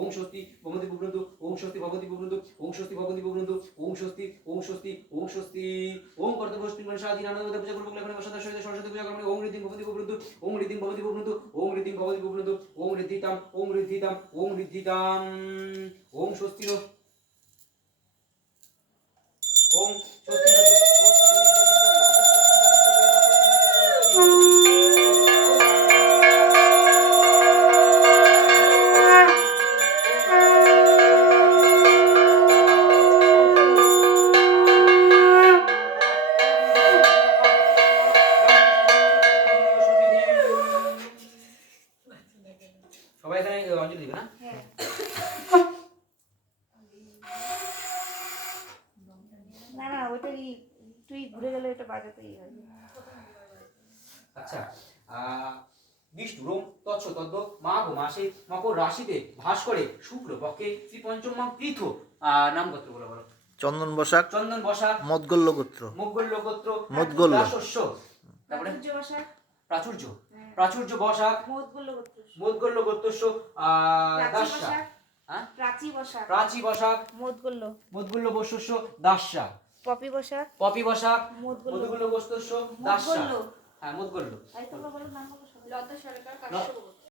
ওং স্বস্তি ভবন্তি ভবন্তু ওং স্বস্তি ভবন্তি ভবন্তু ওং স্বস্তি ভবন্তি ভবন্তু ওং স্বস্তি ওং স্বস্তি ওং স্বস্তি ওং কর্তব্যস্তি মনসাদীন আনন্দ পূজা করব লগ্নে বসন্ত সরস্বতী পূজা করব ওং ঋদ্ধিং ভবন্তি ভবন্তু ওং ঋদ্ধিং ভবন্তি ভবন্তু ওং ঋদ্ধিং ভবন্তি ভবন্তু ওং ঋদ্ধিতাম ওং ঋদ্ধিতাম ওং ঋদ্ধিতাম ওং স্বস্তি ওং স্বস্তি সবাই এখানে অঞ্জলি দিবে না? না না ওইটাই তুই ঘুরে গেলে এটা বাজাতেই হবে। আচ্ছা বিষ্ণু রোম তৎস তদ্দ মাঘ মাসে মকর রাশিতে ভাস করে শুক্ল পক্ষে শ্রী পঞ্চম পৃথ নাম গোত্র বলো বলো। চন্দন বসাক, চন্দন বসাক, মদগল্য গোত্র, মুগল্য গোত্র, মদগল্য, শস্য, তারপরে প্রাচুর্য বসাক, প্রাচুর্য, প্রাচুর্য বসাক, মোদগল্য গোত্র, মুগল্য গোত্রস্য প্রাচী দাস্যা, বসাক, হ্যাঁ প্রাচী বসাক, প্রাচী বসাক, মোদগল্য, মুগল্য বস্যস্য দাস্যা, পপি বসাক, পপি বসাক, মোদগল্য, মুগল্য গোস্ত্রস্য দাস্যা, মোদগল্য, হ্যাঁ মুগল্য, তাই তোমরা বলো নাম বলো সবাই। লতা সরকার কাশ্যপ।